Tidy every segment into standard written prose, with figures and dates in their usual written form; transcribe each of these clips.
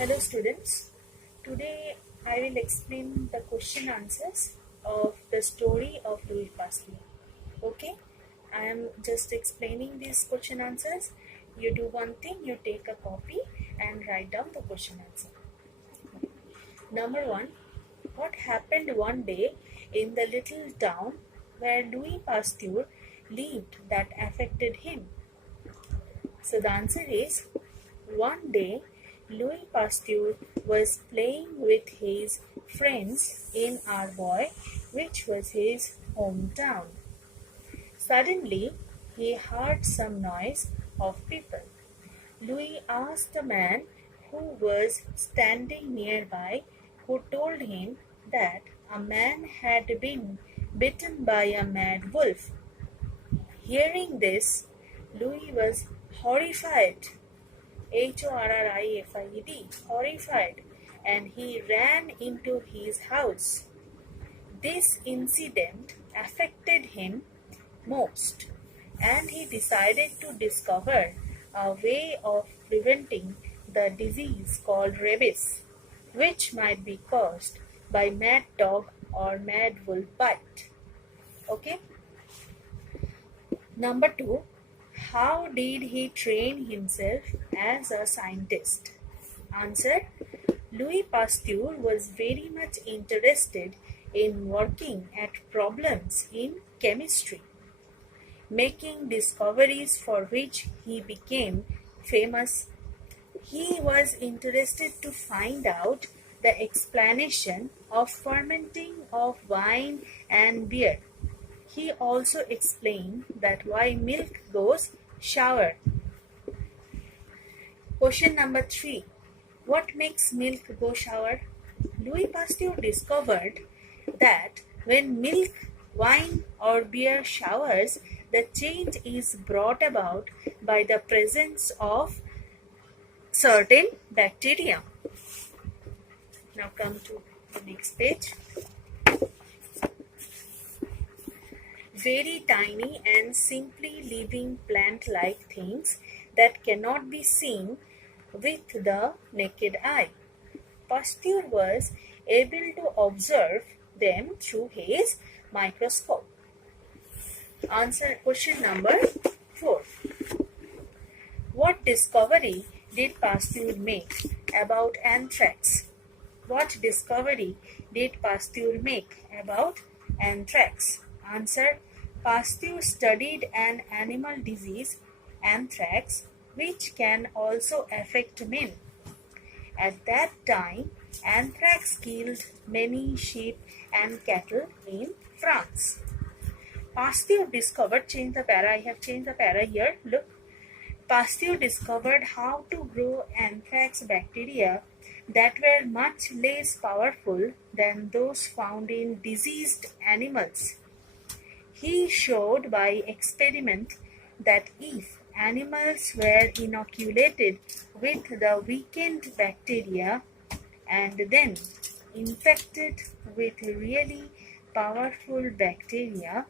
Hello students, today I will explain the question answers of the story of Louis Pasteur. Okay, I am just explaining these question answers. You do one thing, you take a copy and write down the question answer. Number 1, what happened one day in the little town where Louis Pasteur lived that affected him? So the answer is, one day Louis Pasteur was playing with his friends in Arbois, which was his hometown. Suddenly, he heard some noise of people. Louis asked a man who was standing nearby, who told him that a man had been bitten by a mad wolf. Hearing this, Louis was horrified. Horrified, and he ran into his house. This incident affected him most, and he decided to discover a way of preventing the disease called rabies, which might be caused by mad dog or mad wolf bite. Okay? Number 2, how did he train himself as a scientist? Answer, Louis Pasteur was very much interested in working at problems in chemistry, making discoveries for which he became famous. He was interested to find out the explanation of fermenting of wine and beer. He also explained that why milk goes sour. Question number 3. What makes milk go sour? Louis Pasteur discovered that when milk, wine or beer sours, the change is brought about by the presence of certain bacteria. Now come to the next page. Very tiny and simply living plant-like things that cannot be seen with the naked eye. Pasteur was able to observe them through his microscope. Answer question number 4. What discovery did Pasteur make about anthrax? What discovery did Pasteur make about anthrax? Answer, Pasteur studied an animal disease, anthrax, which can also affect men. At that time, anthrax killed many sheep and cattle in France. Pasteur discovered, change the para, I have changed the para here, look. Pasteur discovered how to grow anthrax bacteria that were much less powerful than those found in diseased animals. He showed by experiment that if animals were inoculated with the weakened bacteria and then infected with really powerful bacteria,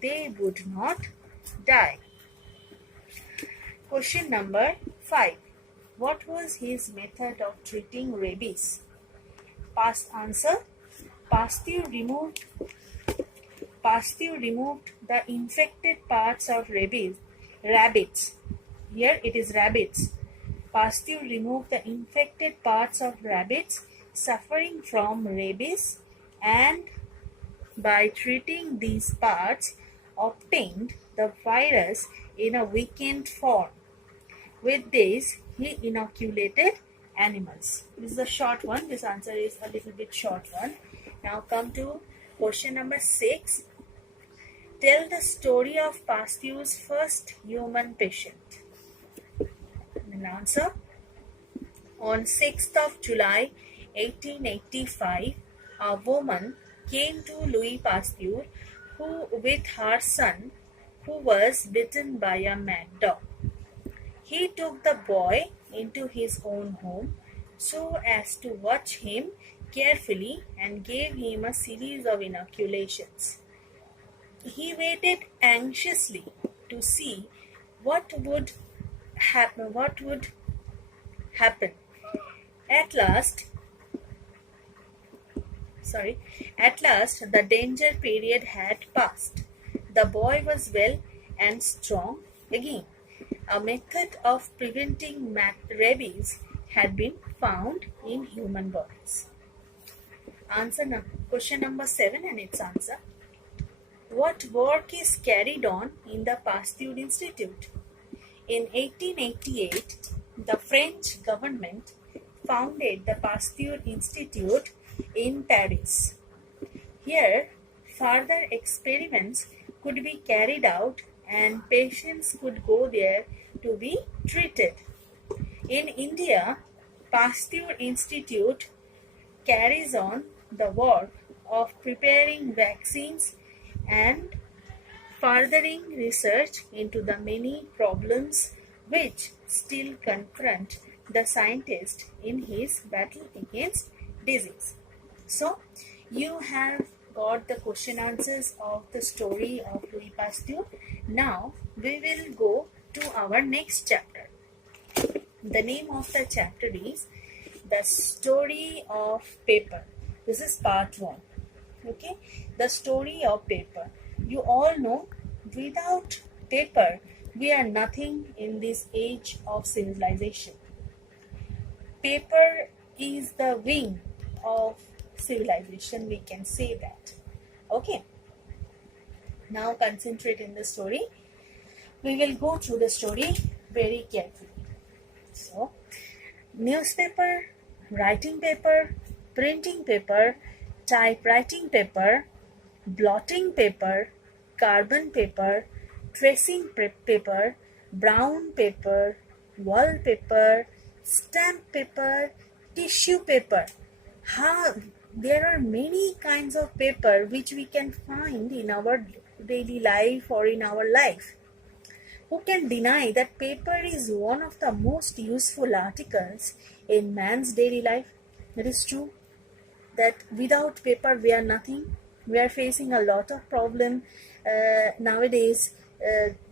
they would not die. Question number 5. What was his method of treating rabies? Answer, Pasteur removed the infected parts of rabbits. Here it is rabbits. Pasteur removed the infected parts of rabbits suffering from rabies, and by treating these parts obtained the virus in a weakened form. With this, he inoculated animals. This is a short one. This answer is a little bit short one. Now come to question number 6. Tell the story of Pasteur's first human patient. And answer, on 6th of July 1885, a woman came to Louis Pasteur with her son, who was bitten by a mad dog. He took the boy into his own home so as to watch him carefully and gave him a series of inoculations. He waited anxiously to see what would happen. At last, at last the danger period had passed. The boy was well and strong again. A method of preventing rabies had been found in human bodies. Question number 7 and its answer. What work is carried on in the Pasteur Institute? In 1888, the French government founded the Pasteur Institute in Paris. Here, further experiments could be carried out and patients could go there to be treated. In India, Pasteur Institute carries on the work of preparing vaccines and furthering research into the many problems which still confront the scientist in his battle against disease. So, you have got the question answers of the story of Louis Pasteur. Now, we will go to our next chapter. The name of the chapter is The Story of Paper. This is part 1. Okay, the story of paper. You all know, without paper, we are nothing in this age of civilization. Paper is the wing of civilization, we can say that. Okay, now concentrate in the story. We will go through the story very carefully. So, newspaper, writing paper, printing paper, typewriting paper, blotting paper, carbon paper, tracing paper, brown paper, wallpaper, stamp paper, tissue paper. There are many kinds of paper which we can find in our daily life or in our life. Who can deny that paper is one of the most useful articles in man's daily life? It is true that without paper we are nothing. We are facing a lot of problem nowadays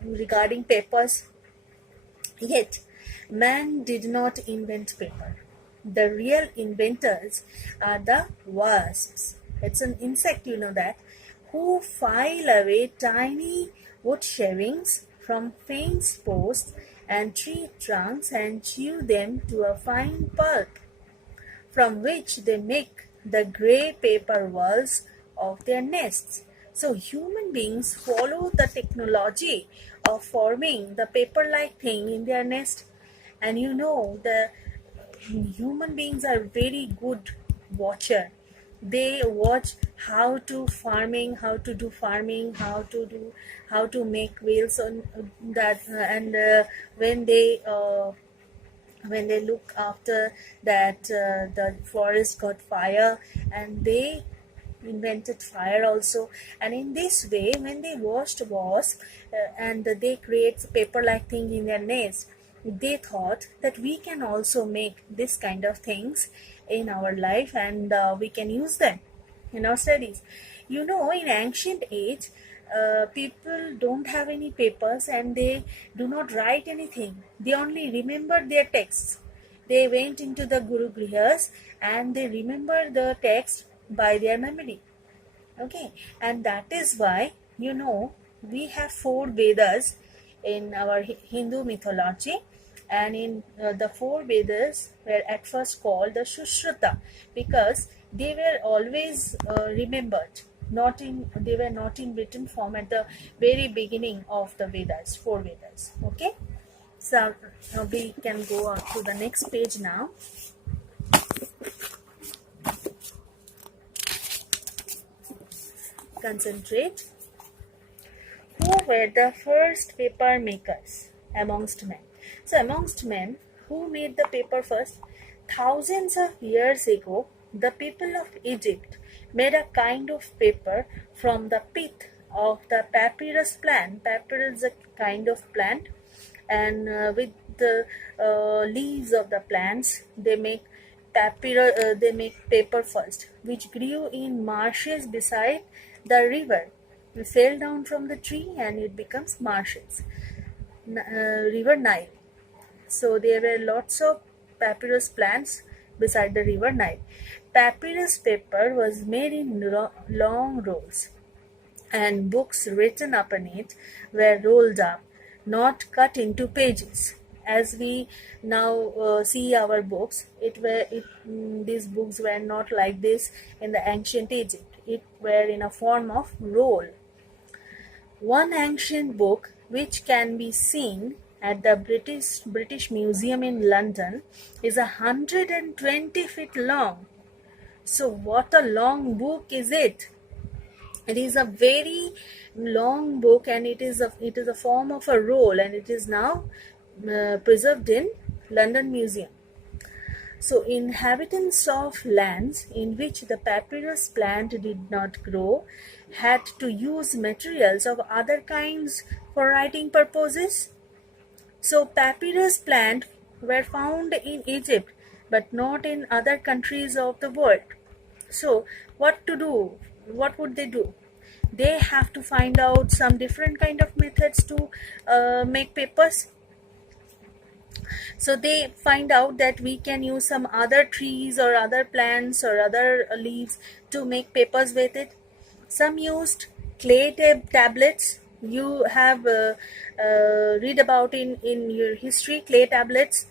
regarding papers. Yet, man did not invent paper. The real inventors are the wasps. It's an insect, you know that, who file away tiny wood shavings from fence posts and tree trunks and chew them to a fine pulp, from which they make the grey paper walls of their nests. So human beings follow the technology of forming the paper-like thing in their nest. And you know, the human beings are very good watcher. They watch how to do farming, how to make wheels on that, and when they look after that, the forest got fire, and they invented fire also. And in this way, when they watched wasp and they create paper like thing in their nest, they thought that we can also make this kind of things in our life, and we can use them in our studies. You know, in ancient age, people don't have any papers and they do not write anything. They only remember their texts. They went into the Guru Grihas and they remember the text by their memory. Okay, and that is why, you know, we have 4 Vedas in our Hindu mythology, and in the 4 Vedas were at first called the Sushruta because they were always remembered. They were not in written form at the very beginning of the Vedas, 4 Vedas. Okay, so we can go on to the next page now. Concentrate. Who were the first paper makers amongst men? So amongst men, who made the paper first? Thousands of years ago, the people of Egypt made a kind of paper from the pith of the papyrus plant. Papyrus is a kind of plant, and with the leaves of the plants, they make paper first, which grew in marshes beside the river. It fell down from the tree and it becomes marshes. River Nile. So there were lots of papyrus plants beside the river Nile. Papyrus paper was made in long rolls, and books written upon it were rolled up, not cut into pages. As we now see our books, these books were not like this in the ancient Egypt. It were in a form of roll. One ancient book, which can be seen at the British Museum in London, is 120 feet long. So what a long book is it! It is a very long book, and it is a form of a roll, and it is now preserved in London Museum. So inhabitants of lands in which the papyrus plant did not grow had to use materials of other kinds for writing purposes. So papyrus plant were found in Egypt, but not in other countries of the world. So what to do? What would they do? They have to find out some different kind of methods to make papers. So they find out that we can use some other trees or other plants or other leaves to make papers with it. Some used clay tablets. You have read about in your history, clay tablets.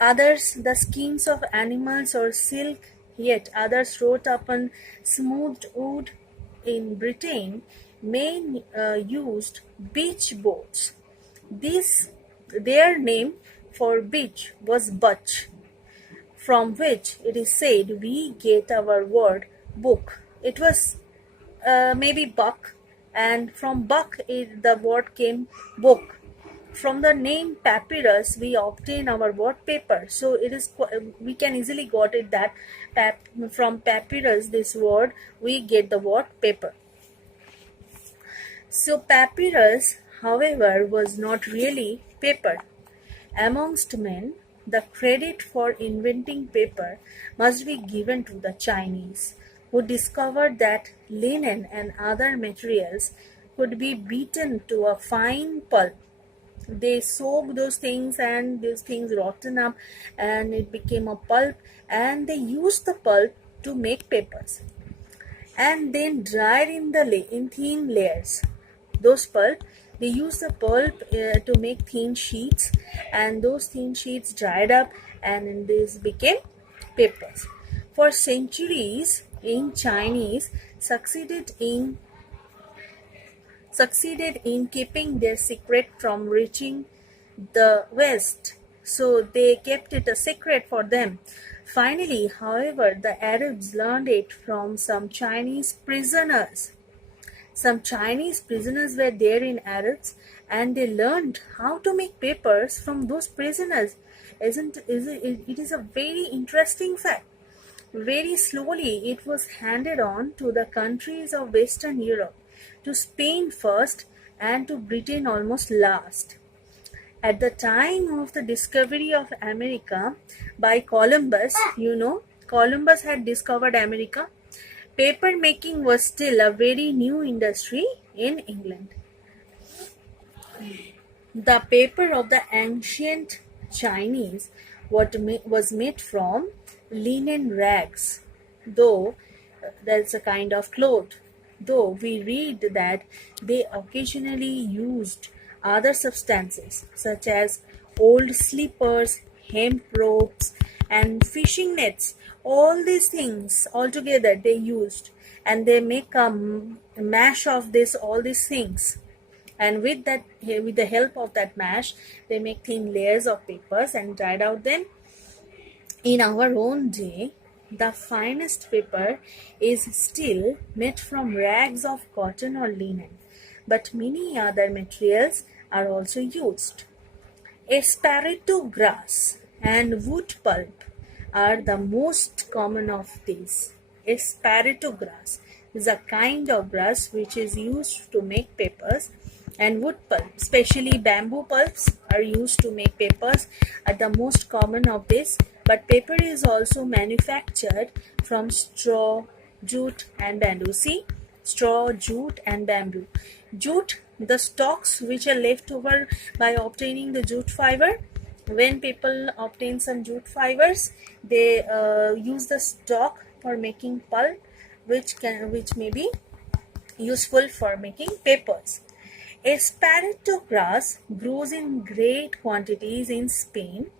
Others the skins of animals or silk. Yet others wrote upon smoothed wood. In Britain, men used beech boards. Their name for beech was butch, from which it is said we get our word book. It was maybe buck, and from buck the word came book. From the name papyrus we obtain our word paper. So it is we can easily got it that from papyrus, this word, we get the word paper. So papyrus, however, was not really paper. Amongst men, the credit for inventing paper must be given to the Chinese, who discovered that linen and other materials could be beaten to a fine pulp. They soaked those things, and those things rotten up, and it became a pulp, and they used the pulp to make papers, and then dried in thin layers. Those pulp, they used the pulp to make thin sheets, and those thin sheets dried up, and this became papers. For centuries, in Chinese succeeded in keeping their secret from reaching the West. So they kept it a secret for them. Finally, however, the Arabs learned it from some Chinese prisoners. Some Chinese prisoners were there in Arabs, and they learned how to make papers from those prisoners. It is a very interesting fact. Very slowly it was handed on to the countries of Western Europe, to Spain first, and to Britain almost last. At the time of the discovery of America by Columbus, Columbus had discovered America, paper making was still a very new industry in England. The paper of the ancient Chinese was made from linen rags, though that's a kind of cloth. Though we read that they occasionally used other substances such as old slippers, hemp ropes, and fishing nets. All these things altogether they used, and they make a mash of all these things. And with the help of that mash, they make thin layers of papers and dried out them. In our own day, the finest paper is still made from rags of cotton or linen, but many other materials are also used. Asparagus grass and wood pulp are the most common of these. Asparagus grass is a kind of grass which is used to make papers, and wood pulp, especially bamboo pulps, are used to make papers, are the most common of this. But paper is also manufactured from straw, jute, and bamboo. See, straw, jute, and bamboo. Jute, the stalks which are left over by obtaining the jute fiber, When people obtain some jute fibers, they use the stalk for making pulp, which may be useful for making papers. Esparto grass grows in great quantities in Spain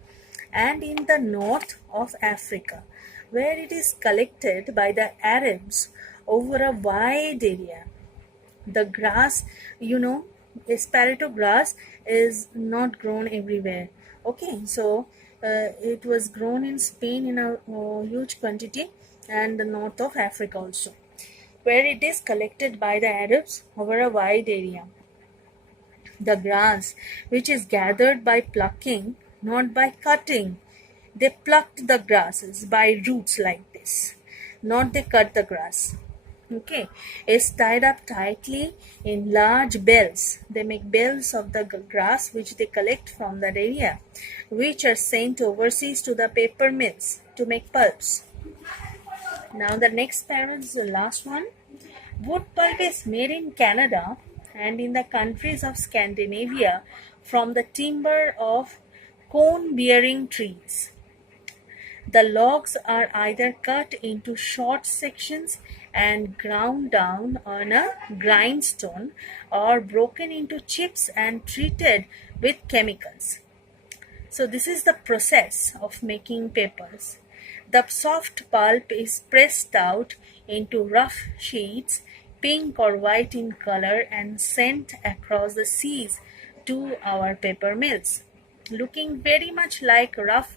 and in the north of Africa, where it is collected by the Arabs over a wide area. The grass, Esparto grass is not grown everywhere. Okay, so it was grown in Spain in a huge quantity and the north of Africa also, where it is collected by the Arabs over a wide area. The grass, which is gathered by plucking, not by cutting. They plucked the grasses by roots like this, not they cut the grass. Okay, is tied up tightly in large bells. They make bells of the grass which they collect from that area, which are sent overseas to the paper mills to make pulps. Now the next paragraph is the last one. Wood pulp is made in Canada and in the countries of Scandinavia from the timber of cone-bearing trees. The logs are either cut into short sections and ground down on a grindstone or broken into chips and treated with chemicals. So this is the process of making papers. The soft pulp is pressed out into rough sheets, pink or white in color, and sent across the seas to our paper mills, looking very much like rough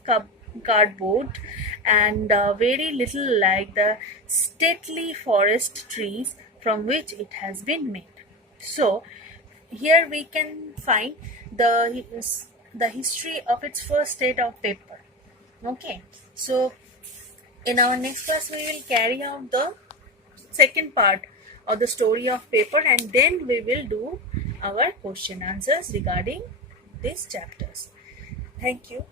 cardboard and very little like the stately forest trees from which it has been made. So here we can find the history of its first state of paper. Okay, so in our next class we will carry out the second part of the story of paper, and then we will do our question answers regarding these chapters. Thank you.